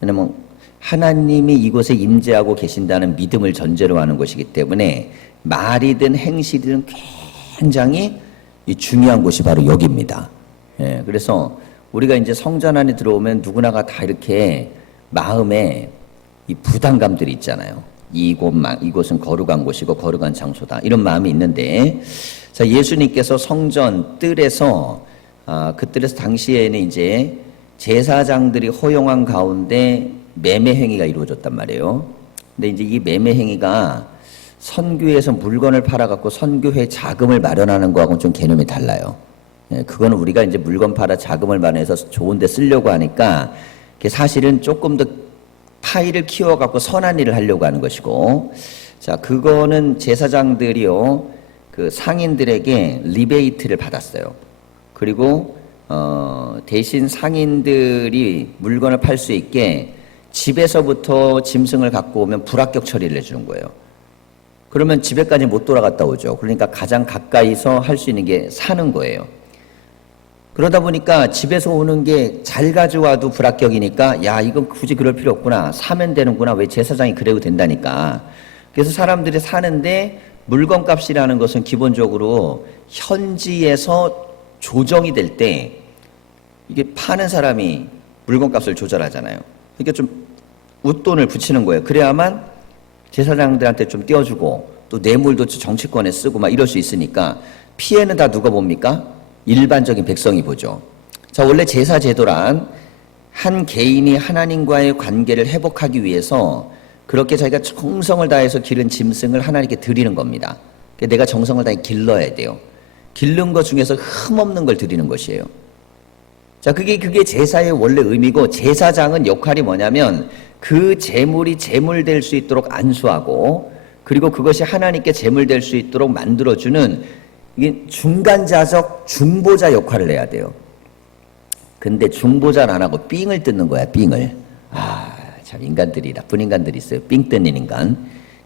왜냐면 하나님이 이곳에 임재하고 계신다는 믿음을 전제로 하는 것이기 때문에 말이든 행실이든 굉장히 중요한 곳이 바로 여기입니다. 예, 그래서 우리가 이제 성전 안에 들어오면 누구나가 다 이렇게 마음에 이 부담감들이 있잖아요. 이곳은 거룩한 곳이고 거룩한 장소다. 이런 마음이 있는데, 자, 예수님께서 성전 뜰에서, 그 뜰에서 당시에는 이제 제사장들이 허용한 가운데 매매 행위가 이루어졌단 말이에요. 근데 이제 이 매매 행위가 선교회에서 물건을 팔아갖고 선교회 자금을 마련하는 거하고는 좀 개념이 달라요. 예, 그거는 우리가 이제 물건 팔아 자금을 마련해서 좋은 데 쓰려고 하니까 사실은 조금 더 파이를 키워갖고 선한 일을 하려고 하는 것이고, 자, 그거는 제사장들이요, 그 상인들에게 리베이트를 받았어요. 그리고, 대신 상인들이 물건을 팔 수 있게 집에서부터 짐승을 갖고 오면 불합격 처리를 해주는 거예요. 그러면 집에까지 못 돌아갔다 오죠. 그러니까 가장 가까이서 할 수 있는 게 사는 거예요. 그러다 보니까 집에서 오는 게 잘 가져와도 불합격이니까, 야, 이건 굳이 그럴 필요 없구나. 사면 되는구나. 왜 제사장이 그래도 된다니까. 그래서 사람들이 사는데 물건값이라는 것은 기본적으로 현지에서 조정이 될 때 이게 파는 사람이 물건값을 조절하잖아요. 그러니까 좀 웃돈을 붙이는 거예요. 그래야만 제사장들한테 좀 띄워주고 또 뇌물도 정치권에 쓰고 막 이럴 수 있으니까 피해는 다 누가 봅니까? 일반적인 백성이 보죠. 자, 원래 제사 제도란 한 개인이 하나님과의 관계를 회복하기 위해서 그렇게 자기가 정성을 다해서 기른 짐승을 하나님께 드리는 겁니다. 내가 정성을 다해 길러야 돼요. 기른 것 중에서 흠없는 걸 드리는 것이에요. 자, 그게 제사의 원래 의미고, 제사장은 역할이 뭐냐면 그 제물이 제물될 수 있도록 안수하고, 그리고 그것이 하나님께 제물될 수 있도록 만들어주는 이게 중간자적 중보자 역할을 해야 돼요. 근데 중보자는 안 하고 삥을 뜯는 거야, 삥을. 참 인간들이, 나쁜 인간들이 있어요. 삥 뜯는 인간.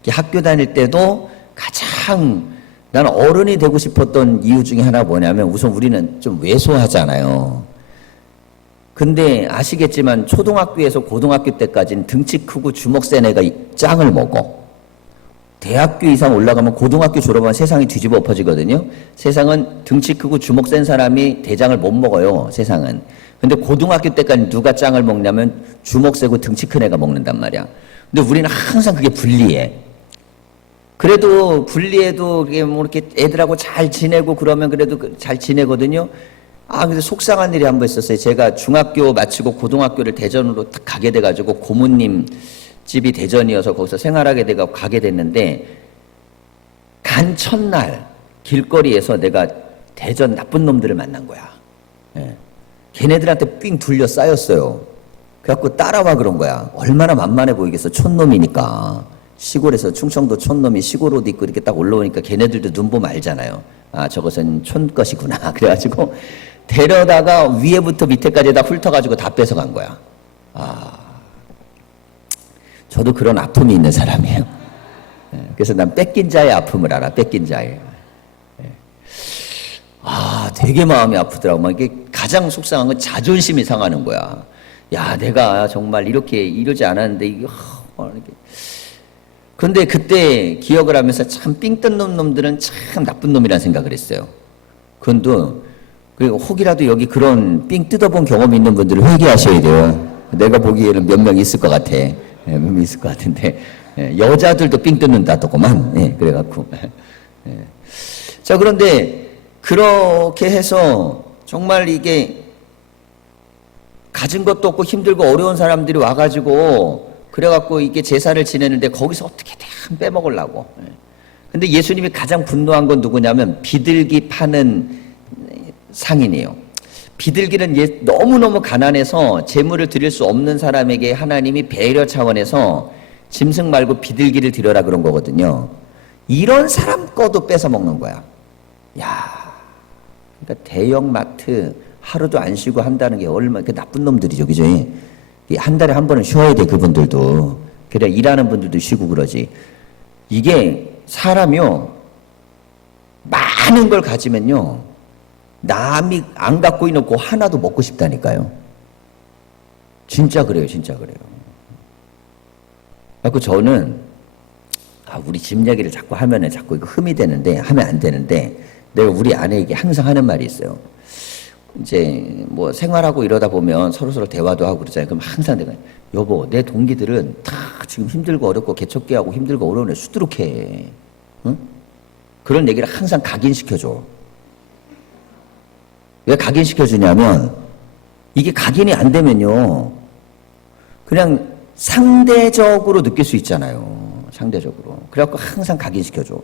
학교 다닐 때도 가장 나는 어른이 되고 싶었던 이유 중에 하나가 뭐냐면, 우선 우리는 좀 왜소하잖아요. 근데 아시겠지만 초등학교에서 고등학교 때까지는 등치 크고 주먹 센 애가 짱을 먹어. 대학교 이상 올라가면 고등학교 졸업하면 세상이 뒤집어 엎어지거든요. 세상은 등치 크고 주먹 센 사람이 대장을 못 먹어요, 세상은. 근데 고등학교 때까지 누가 짱을 먹냐면 주먹 세고 등치 큰 애가 먹는단 말이야. 근데 우리는 항상 그게 불리해. 그래도 불리해도 뭐 이렇게 애들하고 잘 지내고 그러면 그래도 잘 지내거든요. 근데 속상한 일이 한 번 있었어요. 제가 중학교 마치고 고등학교를 대전으로 딱 가게 돼가지고 고모님 집이 대전이어서 거기서 생활하게 돼가 가게 됐는데, 간 첫날 길거리에서 내가 대전 나쁜 놈들을 만난 거야. 예. 걔네들한테 삥 둘려 쌓였어요. 그래갖고 따라와 그런 거야. 얼마나 만만해 보이겠어. 촌놈이니까. 시골에서 충청도 촌놈이 시골 옷 입고 이렇게 딱 올라오니까 걔네들도 눈 보면 알잖아요. 저것은 촌것이구나. 그래가지고 데려다가 위에부터 밑에까지 다 훑어가지고 다 뺏어간 거야. 저도 그런 아픔이 있는 사람이에요. 그래서 난 뺏긴 자의 아픔을 알아. 뺏긴 자의. 되게 마음이 아프더라고. 막 이게 가장 속상한 건 자존심이 상하는 거야. 야, 내가 정말 이렇게 이러지 않았는데 이게 이렇게. 그런데 그때 기억을 하면서 참 삥 뜯는 놈들은 참 나쁜 놈이라는 생각을 했어요. 그런데 혹이라도 여기 그런 삥 뜯어본 경험이 있는 분들은 회개하셔야 돼요. 내가 보기에는 몇 명 있을 것 같아. 몇 명 있을 것 같은데, 여자들도 삥 뜯는다더구만. 그래갖고. 자, 그런데 그렇게 해서 정말 이게 가진 것도 없고 힘들고 어려운 사람들이 와가지고 그래갖고 이게 제사를 지내는데 거기서 어떻게든 빼먹으려고. 근데 예수님이 가장 분노한 건 누구냐면 비둘기 파는 상인이에요. 비둘기는 너무너무 가난해서 재물을 드릴 수 없는 사람에게 하나님이 배려 차원에서 짐승 말고 비둘기를 드려라 그런 거거든요. 이런 사람 거도 뺏어 먹는 거야. 그러니까 대형 마트 하루도 안 쉬고 한다는 게 얼마나 나쁜 놈들이죠, 그죠? 한 달에 한 번은 쉬어야 돼, 그분들도. 그래, 일하는 분들도 쉬고 그러지. 이게 사람이요, 많은 걸 가지면요, 남이 안 갖고 있는 거 하나도 먹고 싶다니까요. 진짜 그래요, 진짜 그래요. 그래서 저는 우리 집 얘기를 자꾸 하면은 자꾸 이거 흠이 되는데 하면 안 되는데 내가 우리 아내에게 항상 하는 말이 있어요. 이제 뭐 생활하고 이러다 보면 서로서로 대화도 하고 그러잖아요. 그럼 항상 내가 여보 내 동기들은 다 지금 힘들고 어렵고 개척기하고 힘들고 어려운데 수두룩해. 응? 그런 얘기를 항상 각인시켜줘. 왜 각인시켜주냐면 이게 각인이 안 되면요 그냥 상대적으로 느낄 수 있잖아요. 상대적으로. 그래갖고 항상 각인시켜줘.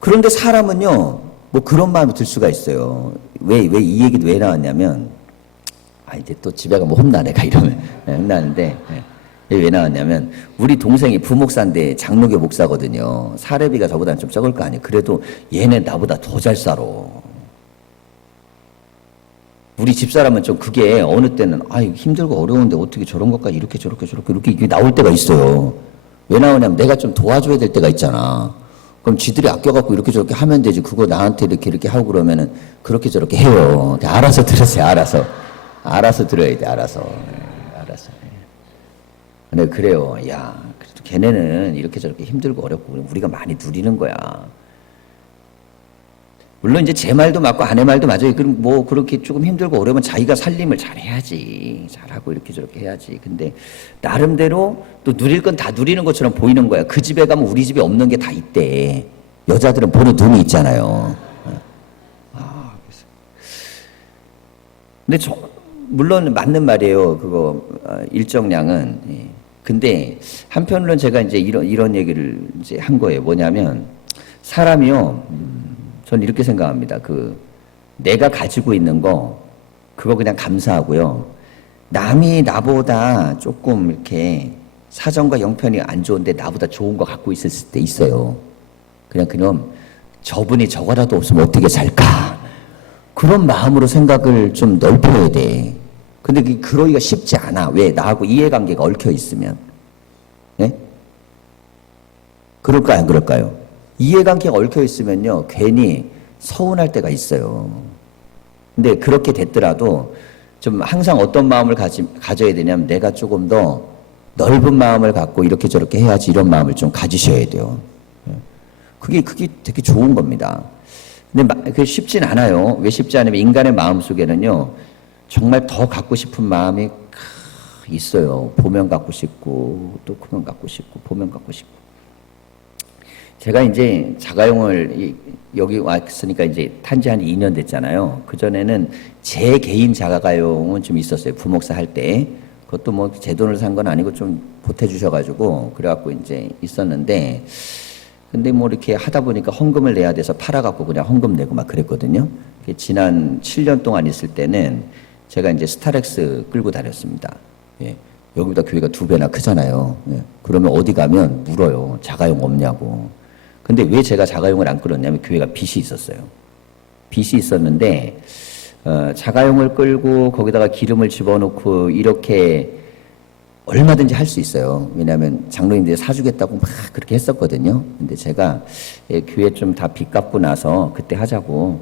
그런데 사람은요 뭐 그런 마음이 들 수가 있어요. 왜 이 얘기도 왜 나왔냐면 이제 또 집에 가면 혼나 내가 이러면 혼나는데 왜 나왔냐면 우리 동생이 부목사인데 장로교 목사거든요. 사례비가 저보다는 좀 적을 거 아니에요. 그래도 얘네 나보다 더 잘 살아. 우리 집사람은 좀 그게 어느 때는 힘들고 어려운데 어떻게 저런 것까지 이렇게 저렇게 이게 나올 때가 있어요. 왜 나오냐면 내가 좀 도와줘야 될 때가 있잖아. 그럼 지들이 아껴갖고 이렇게 저렇게 하면 되지. 그거 나한테 이렇게 하고 그러면은 그렇게 저렇게 해요. 알아서 들으세요. 알아서 들어야 돼. 알아서. 근데 그래요. 야, 그래도 걔네는 이렇게 저렇게 힘들고 어렵고 우리가 많이 누리는 거야. 물론 이제 제 말도 맞고 아내 말도 맞아요. 그럼 뭐 그렇게 조금 힘들고 어려우면 자기가 살림을 잘 해야지. 잘하고 이렇게 저렇게 해야지. 근데 나름대로 또 누릴 건 다 누리는 것처럼 보이는 거야. 그 집에 가면 우리 집에 없는 게 다 있대. 여자들은 보는 눈이 있잖아요. 근데 물론 맞는 말이에요. 그거 일정량은. 근데 한편으로는 제가 이제 이런 얘기를 이제 한 거예요. 뭐냐면 사람이요. 저는 이렇게 생각합니다. 내가 가지고 있는 거 그거 그냥 감사하고요. 남이 나보다 조금 이렇게 사정과 형편이 안 좋은데 나보다 좋은 거 갖고 있을 때 있어요. 그럼 저분이 저거라도 없으면 어떻게 살까? 그런 마음으로 생각을 좀 넓혀야 돼. 근데 그러기가 쉽지 않아. 왜? 나하고 이해관계가 얽혀 있으면. 예? 그럴까요? 안 그럴까요? 이해관계가 얽혀 있으면요. 괜히 서운할 때가 있어요. 근데 그렇게 됐더라도 좀 항상 어떤 마음을 가져야 되냐면 내가 조금 더 넓은 마음을 갖고 이렇게 저렇게 해야지 이런 마음을 좀 가지셔야 돼요. 그게 되게 좋은 겁니다. 근데 그게 쉽진 않아요. 왜 쉽지 않으면 인간의 마음 속에는요. 정말 더 갖고 싶은 마음이 있어요. 보면 갖고 싶고 또 크면 갖고 싶고 보면 갖고 싶고. 제가 이제 자가용을 여기 왔으니까 이제 탄지 한 2년 됐잖아요. 그전에는 제 개인 자가용은 좀 있었어요. 부목사 할 때. 그것도 뭐 제 돈을 산 건 아니고 좀 보태주셔가지고 그래갖고 이제 있었는데 근데 뭐 이렇게 하다 보니까 헌금을 내야 돼서 팔아갖고 그냥 헌금 내고 막 그랬거든요. 지난 7년 동안 있을 때는 제가 이제 스타렉스 끌고 다녔습니다. 예. 여기보다 교회가 2배나 크잖아요. 예. 그러면 어디 가면 물어요. 자가용 없냐고. 근데 왜 제가 자가용을 안 끌었냐면 교회가 빚이 있었어요. 빚이 있었는데 자가용을 끌고 거기다가 기름을 집어넣고 이렇게 얼마든지 할 수 있어요. 왜냐하면 장로님들이 사주겠다고 막 그렇게 했었거든요. 근데 제가 교회 좀 다 빚 갚고 나서 그때 하자고.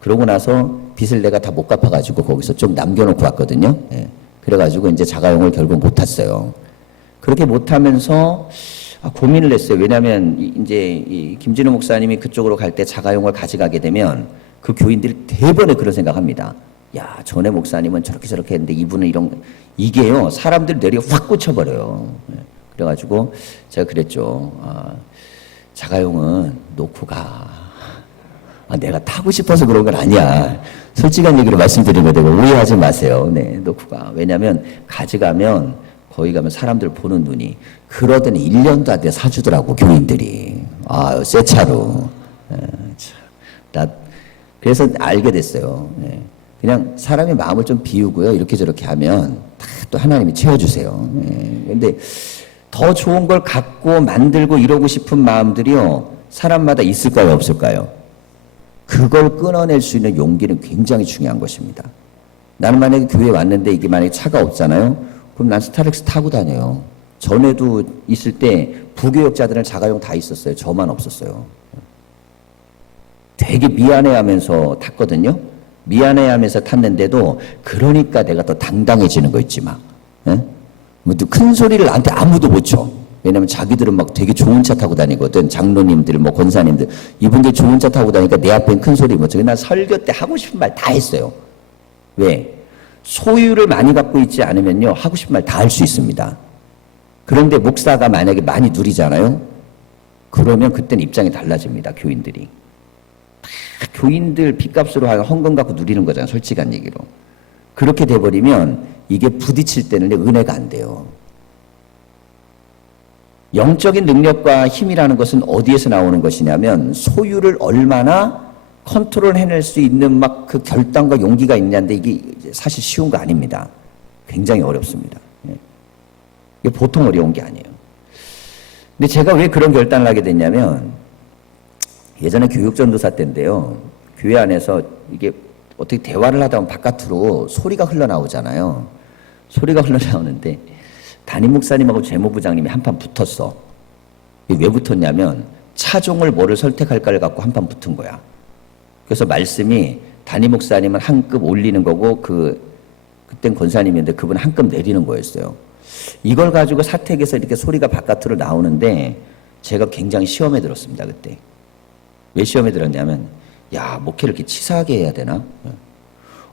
그러고 나서 빚을 내가 다 못 갚아가지고 거기서 좀 남겨놓고 왔거든요. 그래가지고 이제 자가용을 결국 못 탔어요. 그렇게 못하면서 고민을 했어요. 왜냐하면 이제 이 김진우 목사님이 그쪽으로 갈 때 자가용을 가져가게 되면 그 교인들이 대번에 그런 생각합니다. 야, 전에 목사님은 저렇게 했는데 이분은 이게요 사람들 뇌리에 확 꽂혀버려요. 그래가지고 제가 그랬죠. 자가용은 놓고 가. 내가 타고 싶어서 그런 건 아니야. 솔직한 얘기로 말씀드리는 거되고 오해하지 마세요. 네, 놓고 가. 왜냐하면 가져가면 거기 가면 사람들 보는 눈이 그러더니 1년도 안 돼 사주더라고 교인들이. 새 차로. 그래서 알게 됐어요. 그냥 사람의 마음을 좀 비우고요. 이렇게 저렇게 하면 다 또 하나님이 채워주세요. 근데 더 좋은 걸 갖고 만들고 이러고 싶은 마음들이요. 사람마다 있을까요? 없을까요? 그걸 끊어낼 수 있는 용기는 굉장히 중요한 것입니다. 나는 만약에 교회에 왔는데 이게 만약에 차가 없잖아요. 그럼 난 스타렉스 타고 다녀요. 전에도 있을 때 부교역자들은 자가용 다 있었어요. 저만 없었어요. 되게 미안해하면서 탔거든요. 미안해하면서 탔는데도 그러니까 내가 더 당당해지는 거 있지 막. 큰 소리를 나한테 아무도 못 쳐. 왜냐면 자기들은 막 되게 좋은 차 타고 다니거든. 장로님들, 뭐 권사님들. 이분들 좋은 차 타고 다니니까 내 앞엔 큰 소리 못 쳐. 난 설교 때 하고 싶은 말 다 했어요. 왜? 소유를 많이 갖고 있지 않으면요, 하고 싶은 말 다 할 수 있습니다. 그런데 목사가 만약에 많이 누리잖아요? 그러면 그때는 입장이 달라집니다, 교인들이. 다 교인들 빚값으로 헌금 갖고 누리는 거잖아요, 솔직한 얘기로. 그렇게 돼버리면 이게 부딪힐 때는 은혜가 안 돼요. 영적인 능력과 힘이라는 것은 어디에서 나오는 것이냐면 소유를 얼마나 컨트롤 해낼 수 있는 막 그 결단과 용기가 있냐인데 이게 사실 쉬운 거 아닙니다. 굉장히 어렵습니다. 이게 보통 어려운 게 아니에요. 근데 제가 왜 그런 결단을 하게 됐냐면 예전에 교육전도사 때인데요. 교회 안에서 이게 어떻게 대화를 하다 보면 바깥으로 소리가 흘러나오잖아요. 소리가 흘러나오는데 담임 목사님하고 재무부장님이 한판 붙었어. 왜 붙었냐면 차종을 뭐를 선택할까를 갖고 한판 붙은 거야. 그래서 말씀이 담임 목사님은 한 급 올리는 거고 그땐 권사님인데 그분은 한 급 내리는 거였어요. 이걸 가지고 사택에서 이렇게 소리가 바깥으로 나오는데 제가 굉장히 시험에 들었습니다. 그때. 왜 시험에 들었냐면 야, 목회를 이렇게 치사하게 해야 되나?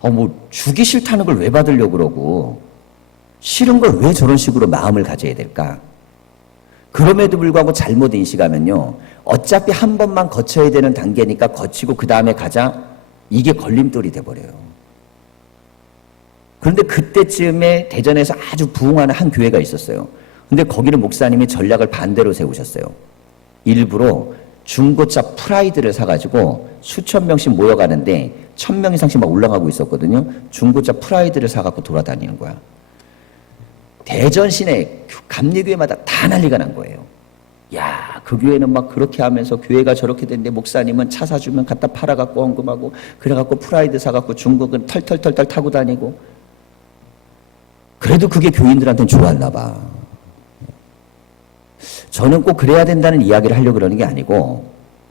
뭐 주기 싫다는 걸 왜 받으려고 그러고 싫은 걸 왜 저런 식으로 마음을 가져야 될까? 그럼에도 불구하고 잘못 인식하면요, 어차피 한 번만 거쳐야 되는 단계니까 거치고 그 다음에 가자, 이게 걸림돌이 돼버려요. 그런데 그때쯤에 대전에서 아주 부흥하는 한 교회가 있었어요. 근데 거기는 목사님이 전략을 반대로 세우셨어요. 일부러 중고차 프라이드를 사가지고 수천 명씩 모여가는데 1000명 이상씩 막 올라가고 있었거든요. 중고차 프라이드를 사갖고 돌아다니는 거야. 대전 시내 감리교회마다 다 난리가 난 거예요. 야, 그 교회는 막 그렇게 하면서 교회가 저렇게 됐는데 목사님은 차 사주면 갖다 팔아갖고 헌금하고 그래갖고 프라이드 사갖고 중국은 털털털털 타고 다니고. 그래도 그게 교인들한테는 좋았나 봐. 저는 꼭 그래야 된다는 이야기를 하려고 그러는 게 아니고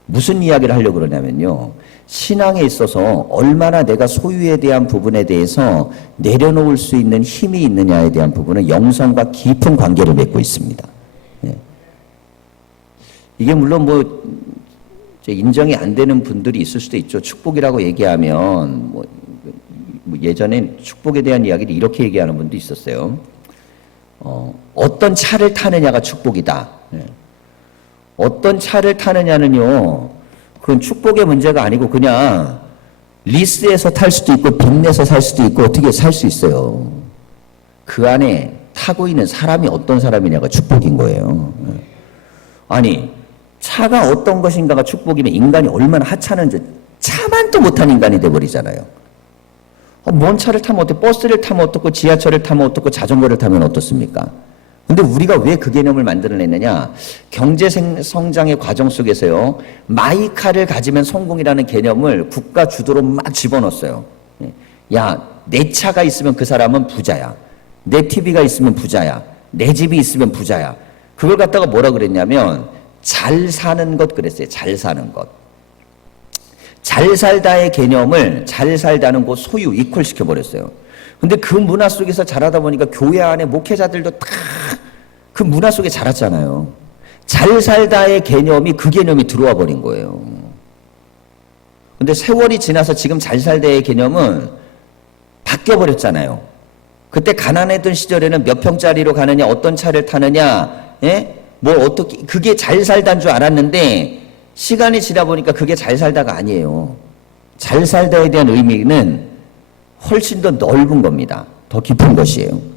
무슨 이야기를 하려고 그러냐면요, 신앙에 있어서 얼마나 내가 소유에 대한 부분에 대해서 내려놓을 수 있는 힘이 있느냐에 대한 부분은 영성과 깊은 관계를 맺고 있습니다. 이게 물론 뭐 인정이 안 되는 분들이 있을 수도 있죠. 축복이라고 얘기하면 뭐 예전엔 축복에 대한 이야기를 이렇게 얘기하는 분도 있었어요. 어떤 차를 타느냐가 축복이다. 어떤 차를 타느냐는요, 그건 축복의 문제가 아니고 그냥 리스에서 탈 수도 있고 빚내서 살 수도 있고 어떻게 살 수 있어요. 그 안에 타고 있는 사람이 어떤 사람이냐가 축복인 거예요. 아니, 차가 어떤 것인가가 축복이면 인간이 얼마나 하찮은지 차만 또 못한 인간이 돼버리잖아요. 뭔 차를 타면 어떻고, 버스를 타면 어떻고, 지하철을 타면 어떻고, 자전거를 타면 어떻습니까? 근데 우리가 왜 그 개념을 만들어냈느냐? 경제 성장의 과정 속에서요, 마이카를 가지면 성공이라는 개념을 국가 주도로 막 집어넣었어요. 야, 내 차가 있으면 그 사람은 부자야. 내 TV가 있으면 부자야. 내 집이 있으면 부자야. 그걸 갖다가 뭐라 그랬냐면 잘 사는 것 그랬어요. 잘 사는 것. 잘 살다의 개념을 잘 살다는 거 소유 이퀄 시켜버렸어요. 근데 그 문화 속에서 자라다 보니까 교회 안에 목회자들도 다 그 문화 속에 자랐잖아요. 잘 살다의 개념이 그 개념이 들어와 버린 거예요. 근데 세월이 지나서 지금 잘 살다의 개념은 바뀌어 버렸잖아요. 그때 가난했던 시절에는 몇 평짜리로 가느냐, 어떤 차를 타느냐, 뭐 어떻게, 그게 잘 살다인 줄 알았는데 시간이 지나 보니까 그게 잘 살다가 아니에요. 잘 살다에 대한 의미는 훨씬 더 넓은 겁니다. 더 깊은 것이에요.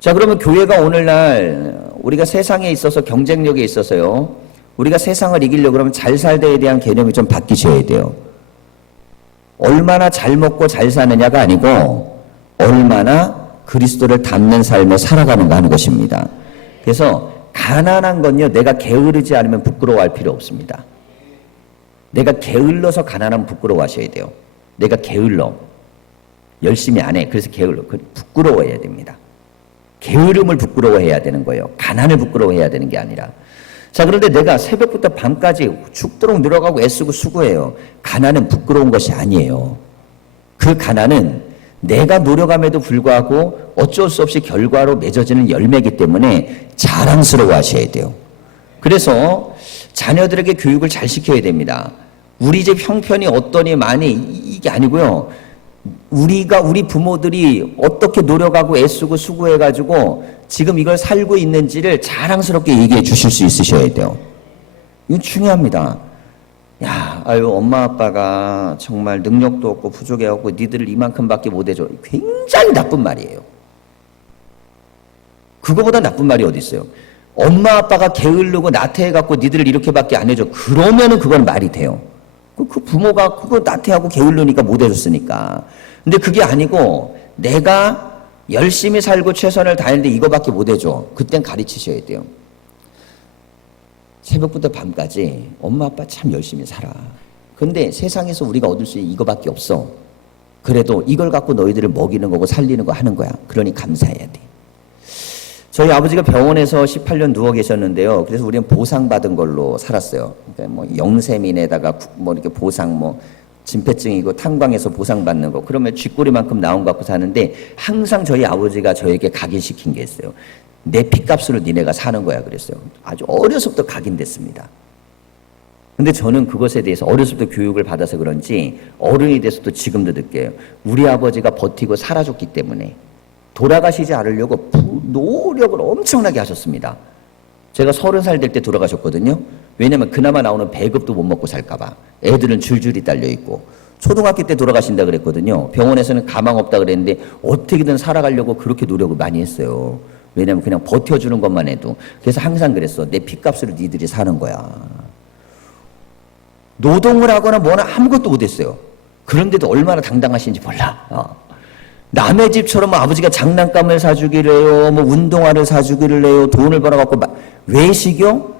자, 그러면 교회가 오늘날 우리가 세상에 있어서 경쟁력에 있어서요, 우리가 세상을 이기려고 그러면 잘 살다에 대한 개념이 좀 바뀌셔야 돼요. 얼마나 잘 먹고 잘 사느냐가 아니고 얼마나 그리스도를 닮는 삶을 살아가는가 하는 것입니다. 그래서 가난한 건요, 내가 게으르지 않으면 부끄러워할 필요 없습니다. 내가 게을러서 가난하면 부끄러워하셔야 돼요. 내가 게을러, 열심히 안 해, 그래서 게을러, 부끄러워해야 됩니다. 게으름을 부끄러워해야 되는 거예요. 가난을 부끄러워해야 되는 게 아니라. 자, 그런데 내가 새벽부터 밤까지 죽도록 늘어가고 애쓰고 수고해요. 가난은 부끄러운 것이 아니에요. 그 가난은 내가 노력함에도 불구하고 어쩔 수 없이 결과로 맺어지는 열매이기 때문에 자랑스러워 하셔야 돼요. 그래서 자녀들에게 교육을 잘 시켜야 됩니다. 우리 집 형편이 어떠니 많이 이게 아니고요. 우리 부모들이 어떻게 노력하고 애쓰고 수고해가지고 지금 이걸 살고 있는지를 자랑스럽게 얘기해 주실 수 있으셔야 돼요. 이건 중요합니다. 야, 아유, 엄마 아빠가 정말 능력도 없고 부족해갖고 니들을 이만큼밖에 못해줘. 굉장히 나쁜 말이에요. 그거보다 나쁜 말이 어디 있어요? 엄마 아빠가 게으르고 나태해갖고 니들을 이렇게밖에 안 해줘. 그러면은 그건 말이 돼요. 그 부모가 그거 나태하고 게을르니까 못해줬으니까. 근데 그게 아니고 내가 열심히 살고 최선을 다했는데 이거밖에 못해줘. 그땐 가르치셔야 돼요. 새벽부터 밤까지 엄마 아빠 참 열심히 살아. 근데 세상에서 우리가 얻을 수 있는 이거밖에 없어. 그래도 이걸 갖고 너희들을 먹이는 거고 살리는 거 하는 거야. 그러니 감사해야 돼. 저희 아버지가 병원에서 18년 누워 계셨는데요. 그래서 우리는 보상받은 걸로 살았어요. 그러니까 뭐 영세민에다가 뭐 이렇게 보상 뭐 진폐증이고 탄광에서 보상받는 거. 그러면 쥐꼬리만큼 나온 거 갖고 사는데 항상 저희 아버지가 저에게 각인시킨 게 있어요. 내 피값으로 니네가 사는 거야 그랬어요. 아주 어려서부터 각인됐습니다. 근데 저는 그것에 대해서 어려서부터 교육을 받아서 그런지 어른이 돼서도 지금도 느껴요. 우리 아버지가 버티고 살아줬기 때문에 돌아가시지 않으려고 노력을 엄청나게 하셨습니다. 제가 30살 될 때 돌아가셨거든요. 왜냐면 그나마 나오는 배급도 못 먹고 살까봐. 애들은 줄줄이 딸려있고. 초등학교 때 돌아가신다 그랬거든요. 병원에서는 가망 없다 그랬는데 어떻게든 살아가려고 그렇게 노력을 많이 했어요. 왜냐면 그냥 버텨주는 것만 해도. 그래서 항상 그랬어. 내 피값으로 니들이 사는 거야. 노동을 하거나 뭐나 아무것도 못했어요. 그런데도 얼마나 당당하신지 몰라. 남의 집처럼 뭐 아버지가 장난감을 사주기를 해요. 뭐 운동화를 사주기를 해요. 돈을 벌어갖고 외식이요?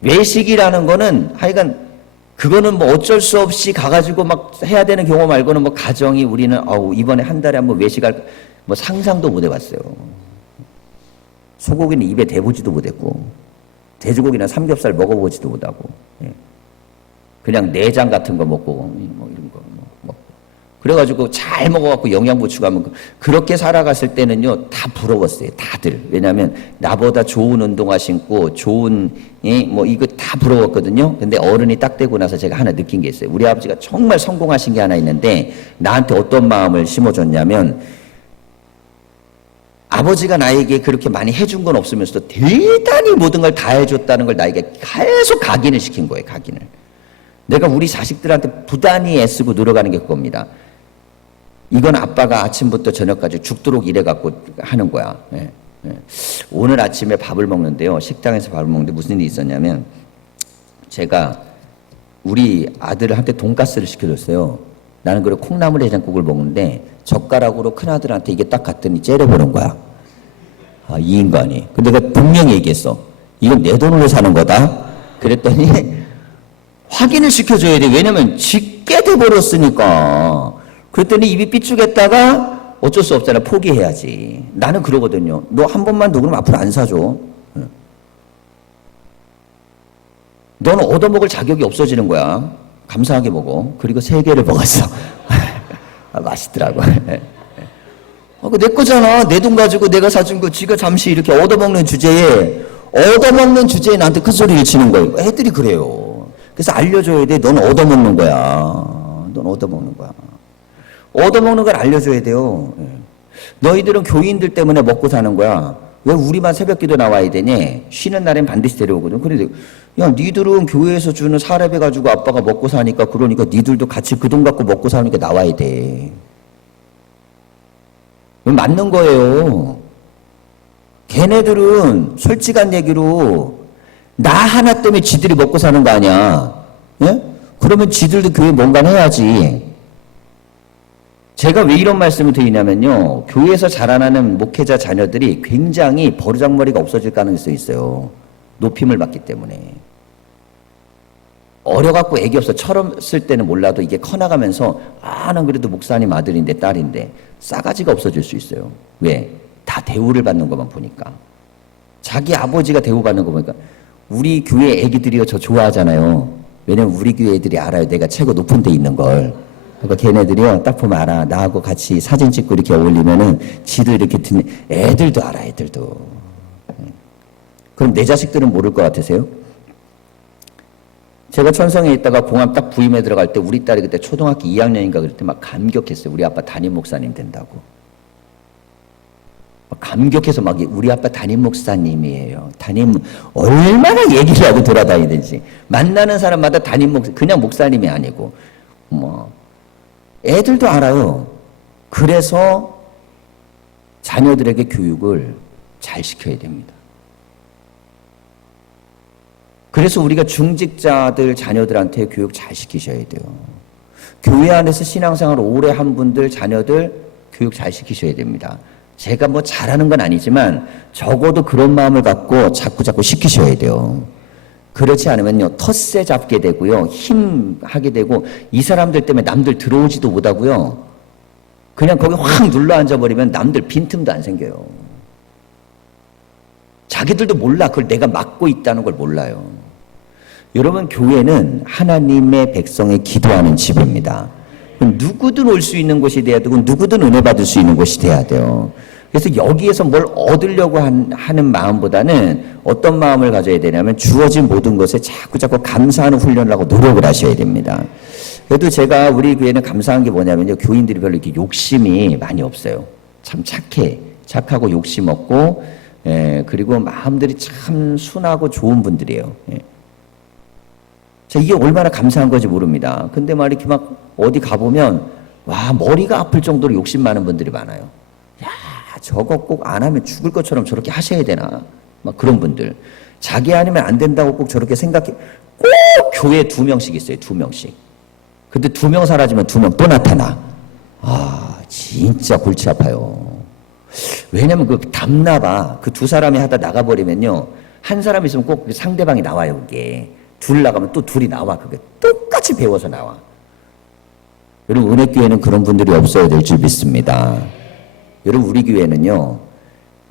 외식이라는 거는 하여간 그거는 뭐 어쩔 수 없이 가가지고 막 해야 되는 경우 말고는 뭐 가정이 우리는 이번에 한 달에 한번 외식할 뭐 상상도 못 해봤어요. 소고기는 입에 대보지도 못했고 돼지고기나 삼겹살 먹어보지도 못하고 그냥 내장 같은 거 먹고 뭐 이런 거 먹고 그래가지고 잘 먹어갖고 영양 보충하면 그렇게 살아갔을 때는요 다 부러웠어요. 다들. 왜냐하면 나보다 좋은 운동화 신고 좋은 뭐 이거 다 부러웠거든요. 근데 어른이 딱 되고 나서 제가 하나 느낀 게 있어요. 우리 아버지가 정말 성공하신 게 하나 있는데 나한테 어떤 마음을 심어줬냐면 아버지가 나에게 그렇게 많이 해준 건 없으면서도 대단히 모든 걸 다 해줬다는 걸 나에게 계속 각인을 시킨 거예요. 각인을. 내가 우리 자식들한테 부단히 애쓰고 노력하는 게 그겁니다. 이건 아빠가 아침부터 저녁까지 죽도록 일해갖고 하는 거야. 오늘 아침에 밥을 먹는데요. 식당에서 밥을 먹는데 무슨 일이 있었냐면 제가 우리 아들한테 돈가스를 시켜줬어요. 나는 그래 콩나물 해장국을 먹는데 젓가락으로 큰아들한테 이게 딱 갔더니 째려보는 거야. 이 인간이. 근데 내가 분명히 얘기했어. 이건 내 돈으로 사는 거다. 그랬더니 확인을 시켜줘야 돼. 왜냐면 짓게 돼버렸으니까. 그랬더니 입이 삐죽했다가 어쩔 수 없잖아. 포기해야지. 나는 그러거든요. 너 한 번만 더 그러면 앞으로 안 사줘. 너는 얻어먹을 자격이 없어지는 거야. 감사하게 먹어. 그리고 3개를 먹었어. 맛있더라고. 내 거잖아. 내 돈 가지고 내가 사준 거 지가 잠시 이렇게 얻어먹는 주제에 나한테 큰 소리를 치는 거예요. 애들이 그래요. 그래서 알려줘야 돼. 넌 얻어먹는 거야. 넌 얻어먹는 거야. 얻어먹는 걸 알려줘야 돼요. 너희들은 교인들 때문에 먹고 사는 거야. 왜 우리만 새벽기도 나와야 되니? 쉬는 날엔 반드시 데려오거든. 그런데 야, 니들은 교회에서 주는 사례배 가지고 아빠가 먹고 사니까 그러니까 니들도 같이 그 돈 갖고 먹고 사니까 나와야 돼. 맞는 거예요. 걔네들은 솔직한 얘기로 나 하나 때문에 지들이 먹고 사는 거 아니야. 예? 그러면 지들도 교회 뭔가 해야지. 제가 왜 이런 말씀을 드리냐면요. 교회에서 자라나는 목회자 자녀들이 굉장히 버르장머리가 없어질 가능성이 있어요. 높임을 받기 때문에. 어려갖고 애기 없어 철없을 때는 몰라도 이게 커나가면서 난 그래도 목사님 아들인데 딸인데 싸가지가 없어질 수 있어요. 왜? 다 대우를 받는 것만 보니까. 자기 아버지가 대우받는 거 보니까 우리 교회 애기들이요 저 좋아하잖아요. 왜냐면 우리 교회 애들이 알아요. 내가 최고 높은 데 있는 걸. 그러니까 걔네들이요, 딱 보면 알아. 나하고 같이 사진 찍고 이렇게 어울리면은 지도 이렇게 듣는, 애들도 알아, 애들도. 그럼 내 자식들은 모를 것 같으세요? 제가 천성에 있다가 공항 딱 부임해 들어갈 때 우리 딸이 그때 초등학교 2학년인가 그럴 때 막 감격했어요. 우리 아빠 담임 목사님 된다고. 막 감격해서 막 우리 아빠 담임 목사님이에요. 담임, 얼마나 얘기를 하고 돌아다니든지. 만나는 사람마다 담임 목사, 그냥 목사님이 아니고. 뭐. 애들도 알아요. 그래서 자녀들에게 교육을 잘 시켜야 됩니다. 그래서 우리가 중직자들 자녀들한테 교육 잘 시키셔야 돼요. 교회 안에서 신앙생활 오래 한 분들 자녀들 교육 잘 시키셔야 됩니다. 제가 뭐 잘하는 건 아니지만 적어도 그런 마음을 갖고 자꾸 시키셔야 돼요. 그렇지 않으면요, 텃세 잡게 되고요, 힘하게 되고, 이 사람들 때문에 남들 들어오지도 못하고요, 그냥 거기 확 눌러 앉아버리면 남들 빈틈도 안 생겨요. 자기들도 몰라. 그걸 내가 맡고 있다는 걸 몰라요. 여러분, 교회는 하나님의 백성의 기도하는 집입니다. 누구든 올 수 있는 곳이 돼야 되고, 누구든 은혜 받을 수 있는 곳이 돼야 돼요. 그래서 여기에서 뭘 얻으려고 하는 마음보다는 어떤 마음을 가져야 되냐면 주어진 모든 것에 자꾸 감사하는 훈련을 하고 노력을 하셔야 됩니다. 그래도 제가 우리 교회는 감사한 게 뭐냐면요, 교인들이 별로 이렇게 욕심이 많이 없어요. 참 착하고 욕심 없고, 그리고 마음들이 참 순하고 좋은 분들이에요. 이게 얼마나 감사한 건지 모릅니다. 근데 막 이렇게 막 어디 가보면 와, 머리가 아플 정도로 욕심 많은 분들이 많아요. 야, 저거 꼭 안 하면 죽을 것처럼 저렇게 하셔야 되나? 막 그런 분들. 자기 아니면 안 된다고 꼭 저렇게 생각해. 꼭 교회에 2명씩 있어요. 2명씩. 근데 2명 사라지면 2명 또 나타나. 아, 진짜 골치 아파요. 왜냐면 그 답나봐. 그 2사람이 하다 나가버리면요, 한 사람 있으면 꼭 상대방이 나와요. 그게 둘 나가면 또 둘이 나와. 그게 똑같이 배워서 나와. 여러분, 은혜교회는 그런 분들이 없어야 될 줄 믿습니다. 여러분, 우리 교회는요,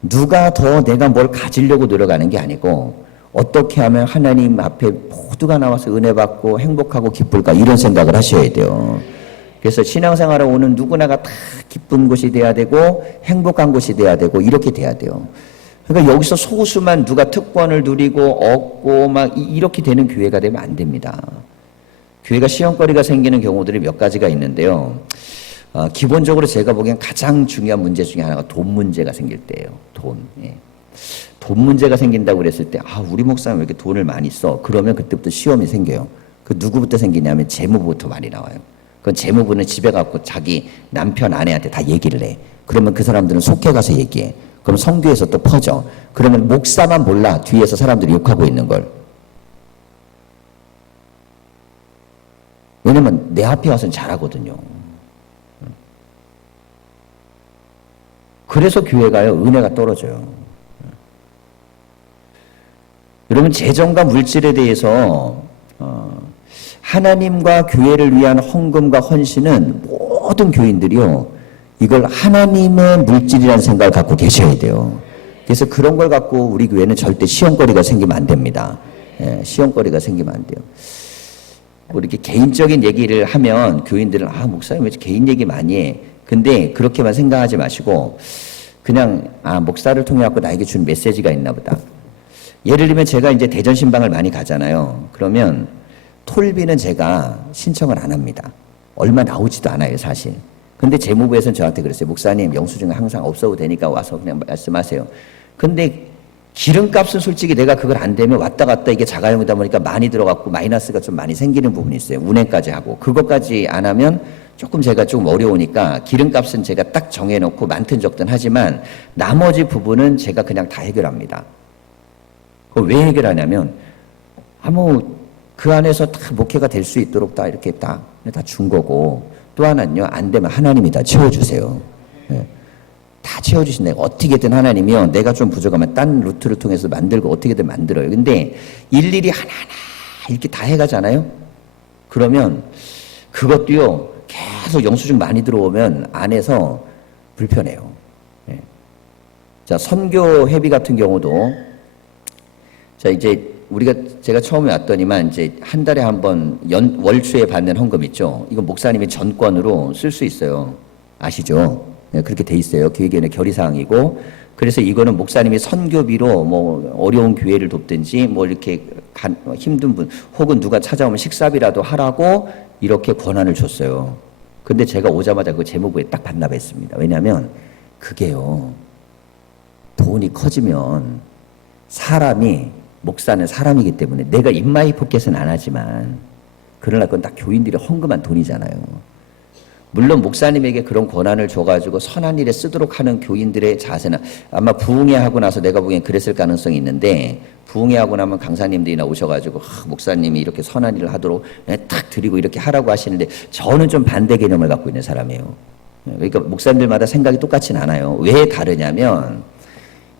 누가 더 내가 뭘 가지려고 노력하는 게 아니고 어떻게 하면 하나님 앞에 모두가 나와서 은혜 받고 행복하고 기쁠까, 이런 생각을 하셔야 돼요. 그래서 신앙생활에 오는 누구나가 다 기쁜 곳이 돼야 되고 행복한 곳이 돼야 되고 이렇게 돼야 돼요. 그러니까 여기서 소수만 누가 특권을 누리고 얻고 막 이렇게 되는 교회가 되면 안 됩니다. 교회가 시험거리가 생기는 경우들이 몇 가지가 있는데요. 기본적으로 제가 보기엔 가장 중요한 문제 중에 하나가 돈 문제가 생길 때예요. 돈. 예. 돈 문제가 생긴다고 그랬을 때, 우리 목사님 왜 이렇게 돈을 많이 써? 그러면 그때부터 시험이 생겨요. 그 누구부터 생기냐면 재무부부터 많이 나와요. 그건 재무부는 집에 가고 자기 남편, 아내한테 다 얘기를 해. 그러면 그 사람들은 속해 가서 얘기해. 그럼 성교에서 또 퍼져. 그러면 목사만 몰라. 뒤에서 사람들이 욕하고 있는 걸. 왜냐면 내 앞에 와서는 잘하거든요. 그래서 교회가요, 은혜가 떨어져요. 여러분, 재정과 물질에 대해서 하나님과 교회를 위한 헌금과 헌신은 모든 교인들이요, 이걸 하나님의 물질이라는 생각을 갖고 계셔야 돼요. 그래서 그런 걸 갖고 우리 교회는 절대 시험거리가 생기면 안 됩니다. 시험거리가 생기면 안 돼요. 뭐 이렇게 개인적인 얘기를 하면 교인들은 목사님 왜 개인 얘기 많이 해? 근데 그렇게만 생각하지 마시고 그냥 목사를 통해 갖고 나에게 준 메시지가 있나 보다. 예를 들면 제가 이제 대전 신방을 많이 가잖아요. 그러면 톨비는 제가 신청을 안 합니다. 얼마 나오지도 않아요, 사실. 근데 재무부에서는 저한테 그랬어요. 목사님, 영수증 항상 없어도 되니까 와서 그냥 말씀하세요. 근데 기름값은 솔직히 내가 그걸 안 되면 왔다 갔다 이게 자가용이다 보니까 많이 들어갔고 마이너스가 좀 많이 생기는 부분이 있어요. 운행까지 하고. 그것까지 안 하면 조금 제가 좀 어려우니까 기름값은 제가 딱 정해놓고 많든 적든 하지만 나머지 부분은 제가 그냥 다 해결합니다. 그걸 왜 해결하냐면 그 안에서 다 목회가 될 수 있도록 다 이렇게 다 준 거고, 또 하나는요, 안 되면 하나님이 다 채워주세요. 다 채워주신다. 어떻게든 하나님이요, 내가 좀 부족하면 딴 루트를 통해서 만들고 어떻게든 만들어요. 근데 일일이 하나하나 이렇게 다 해가잖아요. 그러면 그것도요, 계속 영수증 많이 들어오면 안에서 불편해요. 자, 선교 회비 같은 경우도, 자, 이제 제가 처음에 왔더니만 이제 한 달에 한 번 월초에 받는 헌금 있죠. 이거 목사님이 전권으로 쓸 수 있어요. 아시죠? 네, 그렇게 돼 있어요. 교회계획의 결의사항이고. 그래서 이거는 목사님이 선교비로 뭐 어려운 교회를 돕든지 뭐 이렇게 힘든 분 혹은 누가 찾아오면 식사비라도 하라고 이렇게 권한을 줬어요. 근데 제가 오자마자 그 재무부에 딱 반납했습니다. 왜냐하면 그게요. 돈이 커지면 목사는 사람이기 때문에 내가 인마이 포켓은 안 하지만 그러나 그건 딱 교인들이 헌금한 돈이잖아요. 물론 목사님에게 그런 권한을 줘가지고 선한 일에 쓰도록 하는 교인들의 자세는 아마 부흥회하고 나서 내가 보기엔 그랬을 가능성이 있는데 부흥회하고 나면 강사님들이나 오셔가지고 목사님이 이렇게 선한 일을 하도록 탁 드리고 이렇게 하라고 하시는데 저는 좀 반대 개념을 갖고 있는 사람이에요. 그러니까 목사님들마다 생각이 똑같진 않아요. 왜 다르냐면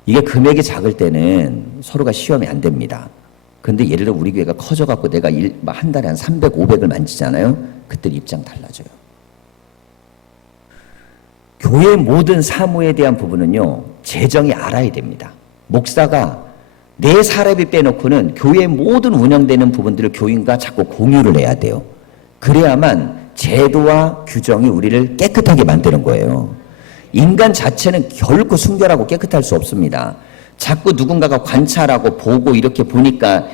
이게 금액이 작을 때는 서로가 시험이 안 됩니다. 근데 예를 들어 우리 교회가 커져갖고 내가 한 달에 한 300, 500을 만지잖아요. 그때 입장 달라져요. 교회 모든 사무에 대한 부분은요, 재정이 알아야 됩니다. 목사가 내 사례비 빼놓고는 교회 모든 운영되는 부분들을 교인과 자꾸 공유를 해야 돼요. 그래야만 제도와 규정이 우리를 깨끗하게 만드는 거예요. 인간 자체는 결코 순결하고 깨끗할 수 없습니다. 자꾸 누군가가 관찰하고 보고 이렇게 보니까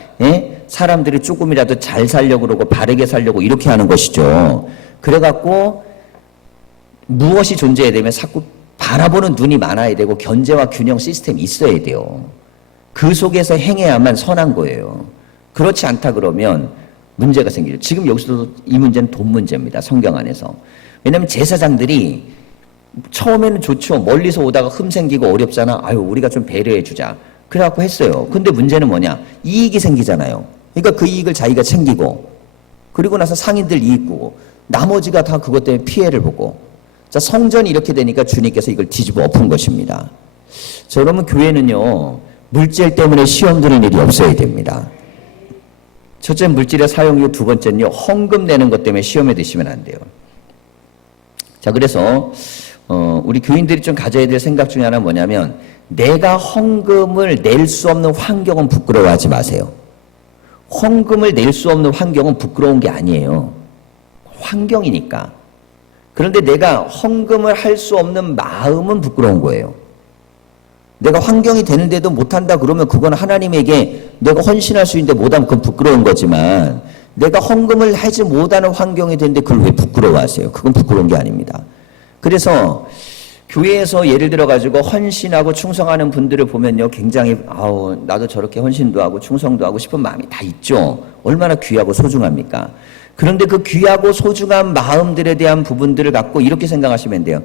사람들이 조금이라도 잘 살려고 그러고 바르게 살려고 이렇게 하는 것이죠. 그래갖고 무엇이 존재해야 되면 자꾸 바라보는 눈이 많아야 되고 견제와 균형 시스템이 있어야 돼요. 그 속에서 행해야만 선한 거예요. 그렇지 않다 그러면 문제가 생기죠. 지금 여기서도 이 문제는 돈 문제입니다. 성경 안에서. 왜냐하면 제사장들이 처음에는 좋죠. 멀리서 오다가 흠 생기고 어렵잖아. 아유 우리가 좀 배려해 주자. 그래갖고 했어요. 근데 문제는 뭐냐. 이익이 생기잖아요. 그러니까 그 이익을 자기가 챙기고 그리고 나서 상인들 이익 보고 나머지가 다 그것 때문에 피해를 보고 자, 성전이 이렇게 되니까 주님께서 이걸 뒤집어 엎은 것입니다. 자, 그러면 교회는요, 물질 때문에 시험 드는 일이 없어야 됩니다. 첫째 물질의 사용이고 두 번째는요, 헌금 내는 것 때문에 시험에 드시면 안 돼요. 자, 그래서, 우리 교인들이 좀 가져야 될 생각 중에 하나는 뭐냐면, 내가 헌금을 낼 수 없는 환경은 부끄러워하지 마세요. 헌금을 낼 수 없는 환경은 부끄러운 게 아니에요. 환경이니까. 그런데 내가 헌금을 할 수 없는 마음은 부끄러운 거예요. 내가 환경이 되는데도 못한다 그러면 그건 하나님에게 내가 헌신할 수 있는데 못하면 그건 부끄러운 거지만 내가 헌금을 하지 못하는 환경이 되는데 그걸 왜 부끄러워하세요? 그건 부끄러운 게 아닙니다. 그래서 교회에서 예를 들어가지고 헌신하고 충성하는 분들을 보면요 굉장히 나도 저렇게 헌신도 하고 충성도 하고 싶은 마음이 다 있죠. 얼마나 귀하고 소중합니까? 그런데 그 귀하고 소중한 마음들에 대한 부분들을 갖고 이렇게 생각하시면 돼요.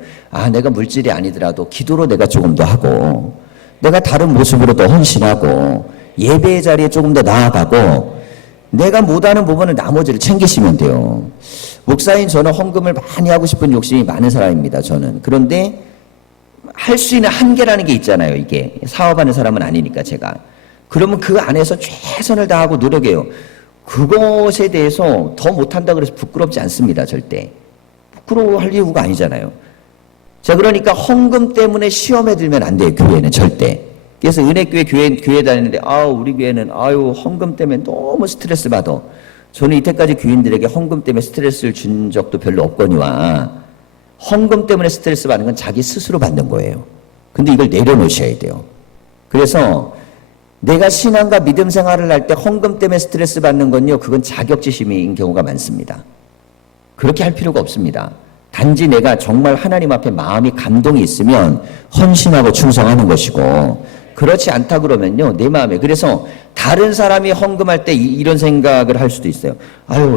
내가 물질이 아니더라도 기도로 내가 조금 더 하고 내가 다른 모습으로 더 헌신하고 예배의 자리에 조금 더 나아가고 내가 못하는 부분은 나머지를 챙기시면 돼요. 목사인 저는 헌금을 많이 하고 싶은 욕심이 많은 사람입니다. 저는. 그런데 할 수 있는 한계라는 게 있잖아요. 이게 사업하는 사람은 아니니까 제가. 그러면 그 안에서 최선을 다하고 노력해요. 그것에 대해서 더 못한다 그래서 부끄럽지 않습니다. 절대. 부끄러워할 이유가 아니잖아요. 자, 그러니까 헌금 때문에 시험에 들면 안 돼요. 교회는 절대. 그래서 은혜교회 교회 다니는데 우리 교회는 헌금 때문에 너무 스트레스 받아. 저는 이때까지 교인들에게 헌금 때문에 스트레스를 준 적도 별로 없거니와 헌금 때문에 스트레스 받는 건 자기 스스로 받는 거예요. 근데 이걸 내려놓으셔야 돼요. 그래서 내가 신앙과 믿음 생활을 할 때 헌금 때문에 스트레스 받는 건요, 그건 자격지심인 경우가 많습니다. 그렇게 할 필요가 없습니다. 단지 내가 정말 하나님 앞에 마음이 감동이 있으면 헌신하고 충성하는 것이고, 그렇지 않다 그러면요, 내 마음에. 그래서 다른 사람이 헌금할 때 이런 생각을 할 수도 있어요.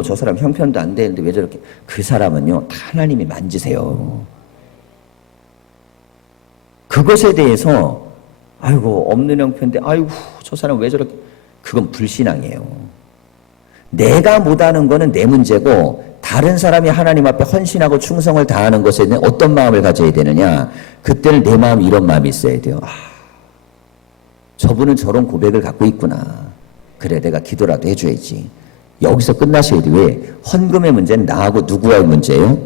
저 사람 형편도 안 되는데 왜 저렇게. 그 사람은요, 다 하나님이 만지세요. 그것에 대해서 없는 형편인데, 저 사람 왜 저렇게. 그건 불신앙이에요. 내가 못하는 거는 내 문제고, 다른 사람이 하나님 앞에 헌신하고 충성을 다하는 것에 대한 어떤 마음을 가져야 되느냐. 그때는 내 마음이 이런 마음이 있어야 돼요. 저분은 저런 고백을 갖고 있구나. 그래, 내가 기도라도 해줘야지. 여기서 끝나셔야 돼. 왜? 헌금의 문제는 나하고 누구와의 문제예요?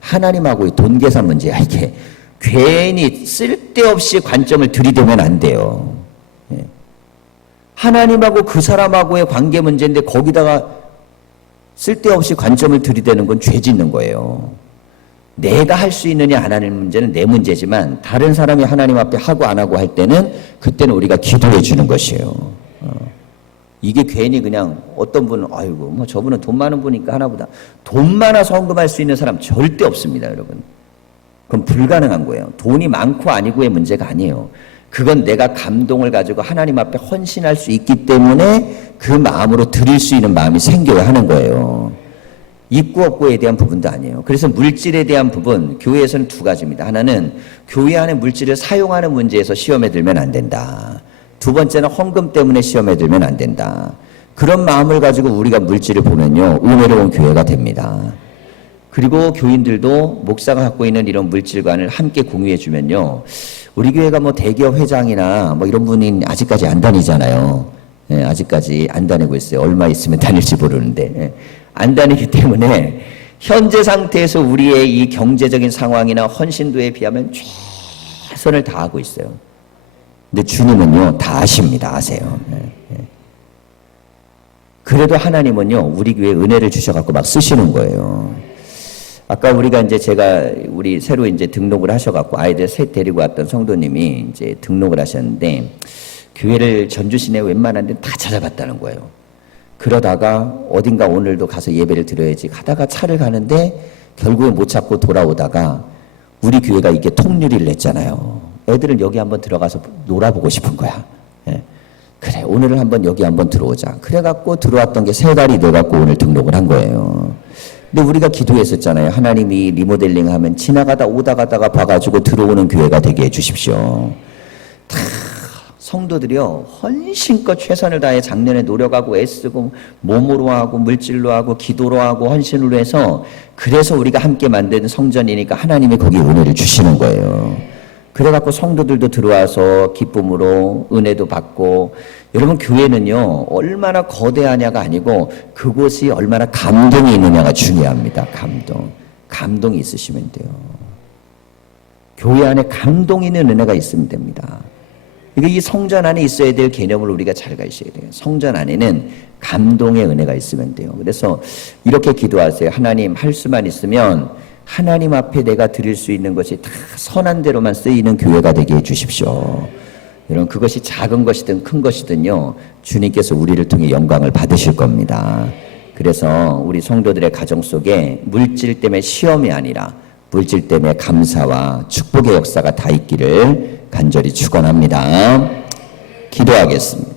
하나님하고의 돈 계산 문제야, 이게. 괜히 쓸데없이 관점을 들이대면 안 돼요. 하나님하고 그 사람하고의 관계 문제인데 거기다가 쓸데없이 관점을 들이대는 건 죄 짓는 거예요. 내가 할 수 있느냐 안 하는 문제는 내 문제지만 다른 사람이 하나님 앞에 하고 안 하고 할 때는 그때는 우리가 기도해 주는 것이에요. 이게 괜히 그냥 어떤 분은 아이고 뭐 저분은 돈 많은 분이니까 하나보다. 돈 많아서 헌금할 수 있는 사람 절대 없습니다, 여러분. 그건 불가능한 거예요. 돈이 많고 아니고의 문제가 아니에요. 그건 내가 감동을 가지고 하나님 앞에 헌신할 수 있기 때문에 그 마음으로 드릴 수 있는 마음이 생겨야 하는 거예요. 있고 없고에 대한 부분도 아니에요. 그래서 물질에 대한 부분, 교회에서는 두 가지입니다. 하나는 교회 안에 물질을 사용하는 문제에서 시험에 들면 안 된다. 두 번째는 헌금 때문에 시험에 들면 안 된다. 그런 마음을 가지고 우리가 물질을 보면요, 은혜로운 교회가 됩니다. 그리고 교인들도 목사가 갖고 있는 이런 물질관을 함께 공유해 주면요, 우리 교회가 뭐 대기업 회장이나 뭐 이런 분이 아직까지 안 다니잖아요. 예, 아직까지 안 다니고 있어요. 얼마 있으면 다닐지 모르는데. 예, 안 다니기 때문에 현재 상태에서 우리의 이 경제적인 상황이나 헌신도에 비하면 최선을 다하고 있어요. 근데 주님은요, 다 아십니다. 아세요. 예, 예. 그래도 하나님은요, 우리 교회에 은혜를 주셔갖고 막 쓰시는 거예요. 아까 우리가 이제 우리 새로 이제 등록을 하셔갖고 아이들 셋 데리고 왔던 성도님이 이제 등록을 하셨는데 교회를 전주 시내 웬만한 데는 다 찾아봤다는 거예요. 그러다가 어딘가 오늘도 가서 예배를 드려야지 가다가 차를 가는데 결국에 못 찾고 돌아오다가 우리 교회가 이게 통유리를 냈잖아요. 애들은 여기 한번 들어가서 놀아보고 싶은 거야. 예. 그래, 오늘은 한번 여기 한번 들어오자. 그래갖고 들어왔던 게 3달이 돼갖고 오늘 등록을 한 거예요. 근데 우리가 기도했었잖아요. 하나님이 리모델링 하면 지나가다 오다 가다가 봐가지고 들어오는 교회가 되게 해주십시오. 다 성도들이요, 헌신껏 최선을 다해 작년에 노력하고 애쓰고 몸으로 하고 물질로 하고 기도로 하고 헌신으로 해서 그래서 우리가 함께 만든 성전이니까 하나님이 거기에 은혜를 주시는 거예요. 그래갖고 성도들도 들어와서 기쁨으로 은혜도 받고. 여러분, 교회는요 얼마나 거대하냐가 아니고 그곳이 얼마나 감동이 있느냐가 중요합니다. 감동이 있으시면 돼요. 교회 안에 감동 있는 은혜가 있으면 됩니다. 이 성전 안에 있어야 될 개념을 우리가 잘 가셔야 돼요. 성전 안에는 감동의 은혜가 있으면 돼요. 그래서 이렇게 기도하세요. 하나님, 할 수만 있으면 하나님 앞에 내가 드릴 수 있는 것이 다 선한 대로만 쓰이는 교회가 되게 해주십시오. 여러분, 그것이 작은 것이든 큰 것이든요, 주님께서 우리를 통해 영광을 받으실 겁니다. 그래서 우리 성도들의 가정 속에 물질 때문에 시험이 아니라 물질 때문에 감사와 축복의 역사가 다 있기를 간절히 축원합니다. 기도하겠습니다.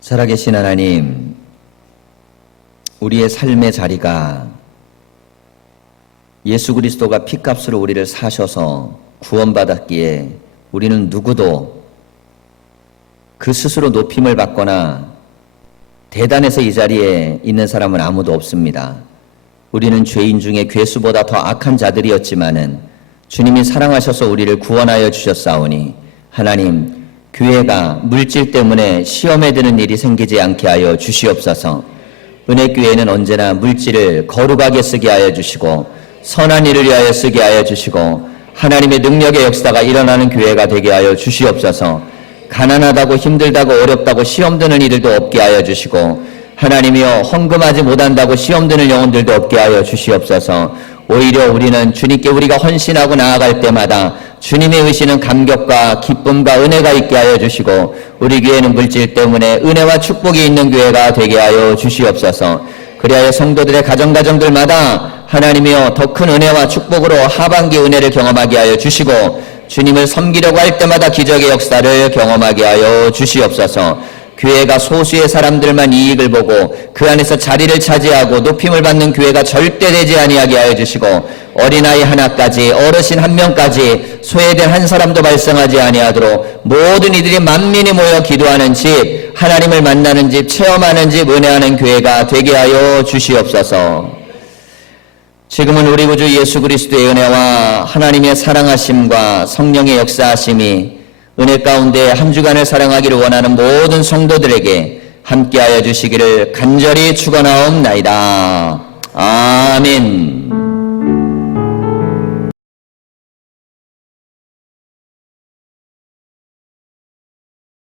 살아계신 하나님, 우리의 삶의 자리가 예수 그리스도가 피값으로 우리를 사셔서 구원받았기에 우리는 누구도 그 스스로 높임을 받거나 대단해서 이 자리에 있는 사람은 아무도 없습니다. 우리는 죄인 중에 괴수보다 더 악한 자들이었지만은 주님이 사랑하셔서 우리를 구원하여 주셨사오니 하나님, 교회가 물질 때문에 시험에 드는 일이 생기지 않게 하여 주시옵소서. 은혜교회는 언제나 물질을 거룩하게 쓰게 하여 주시고 선한 일을 위하여 쓰게 하여 주시고 하나님의 능력의 역사가 일어나는 교회가 되게 하여 주시옵소서. 가난하다고 힘들다고 어렵다고 시험 드는 이들도 없게 하여 주시고 하나님이여 헌금하지 못한다고 시험 드는 영혼들도 없게 하여 주시옵소서. 오히려 우리는 주님께 우리가 헌신하고 나아갈 때마다 주님의 의시는 감격과 기쁨과 은혜가 있게 하여 주시고 우리 교회는 물질 때문에 은혜와 축복이 있는 교회가 되게 하여 주시옵소서. 그리하여 성도들의 가정들마다 하나님이여 더 큰 은혜와 축복으로 하반기 은혜를 경험하게 하여 주시고 주님을 섬기려고 할 때마다 기적의 역사를 경험하게 하여 주시옵소서. 교회가 소수의 사람들만 이익을 보고 그 안에서 자리를 차지하고 높임을 받는 교회가 절대 되지 아니하게 하여 주시고 어린아이 하나까지 어르신 한 명까지 소외된 한 사람도 발생하지 아니하도록 모든 이들이 만민이 모여 기도하는 집, 하나님을 만나는 집, 체험하는 집, 은혜하는 교회가 되게 하여 주시옵소서. 지금은 우리 구주 예수 그리스도의 은혜와 하나님의 사랑하심과 성령의 역사하심이 은혜 가운데 한 주간을 사랑하기를 원하는 모든 성도들에게 함께하여 주시기를 간절히 축원하옵나이다. 아멘.